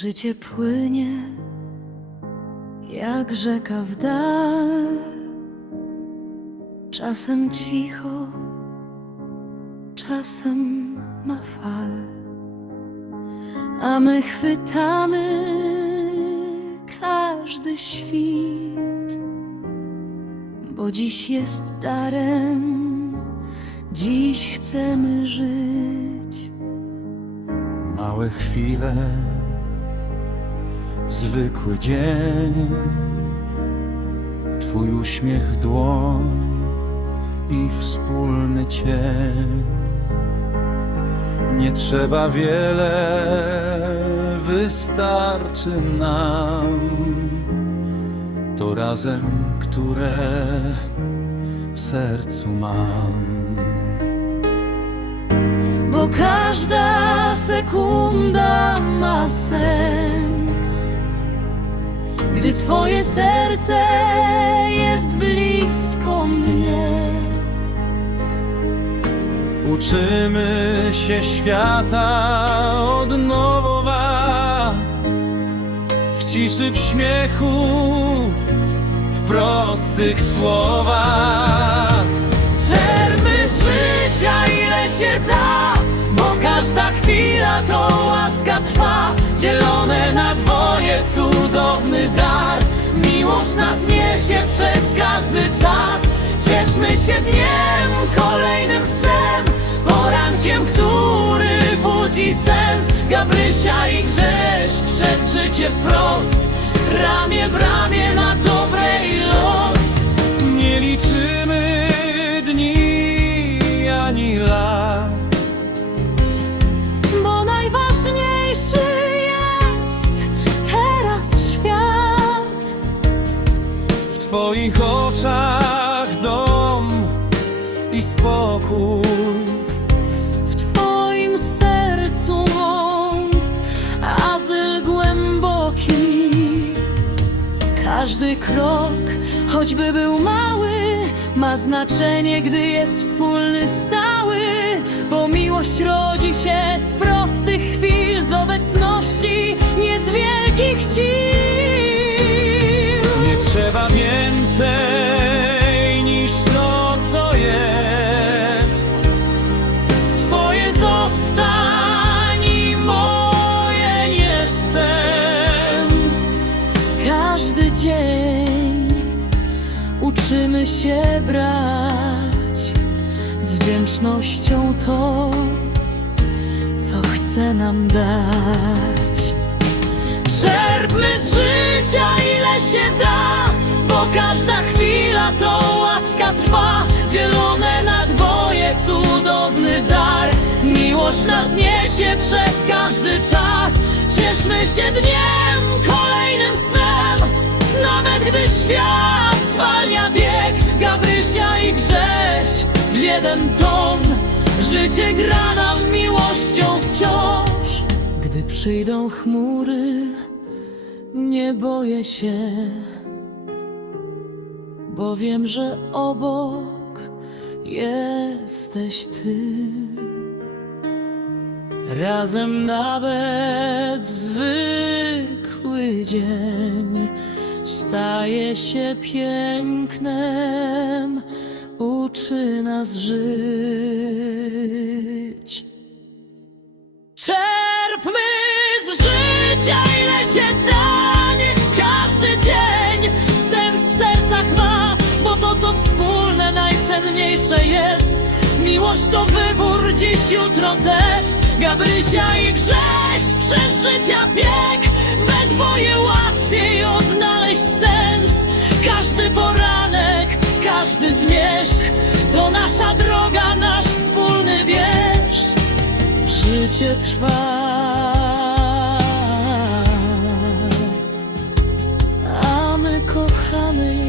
Życie płynie jak rzeka w dal, czasem cicho, czasem ma fal, a my chwytamy każdy świt, bo dziś jest darem, dziś chcemy żyć. Małe chwile, zwykły dzień, Twój uśmiech dłoń i wspólny cień. Nie trzeba wiele, wystarczy nam to razem, które w sercu mam. bo każda sekunda ma sens. Gdy Twoje serce jest blisko mnie, Uczymy się świata od nowa W ciszy, w śmiechu, w prostych słowach. Czerpmy z życia ile się da, bo każda chwila to łaska trwa, dzielone na dwoje cudowny dar. Miłość nas niesie przez każdy czas. Cieszmy się dniem, kolejnym snem, porankiem, który budzi sens. Gabrysia i Grześ przez życie wprost, ramię w ramię na dobre W Twoich oczach dom i spokój W Twoim sercu azyl głęboki. Każdy krok, choćby był mały, ma znaczenie, gdy jest wspólny, stały. Bo miłość rodzi się z prostych dzień uczymy się brać z wdzięcznością to, co chce nam dać. Czerpmy z życia ile się da, bo każda chwila to łaska trwa, dzielone na dwoje cudowny dar. Miłość nas niesie przez każdy czas, cieszmy się dniem, świat zwalnia bieg. Gabrysia i Grześ w jeden ton, życie gra nam miłością wciąż. Gdy przyjdą chmury, nie boję się, bo wiem, że obok jesteś ty. Razem nawet zwykły dzień staje się pięknem, uczy nas żyć. Czerpmy z życia ile się da, niech każdy dzień sens w sercach ma, bo to co wspólne najcenniejsze jest. Miłość to wybór dziś, jutro też. Gabrysia i Grześ przez życia bieg, we dwoje łatwiej znaleźć sens. Każdy poranek, każdy zmierzch To nasza droga, nasz wspólny wiersz. Życie trwa. A my kochamy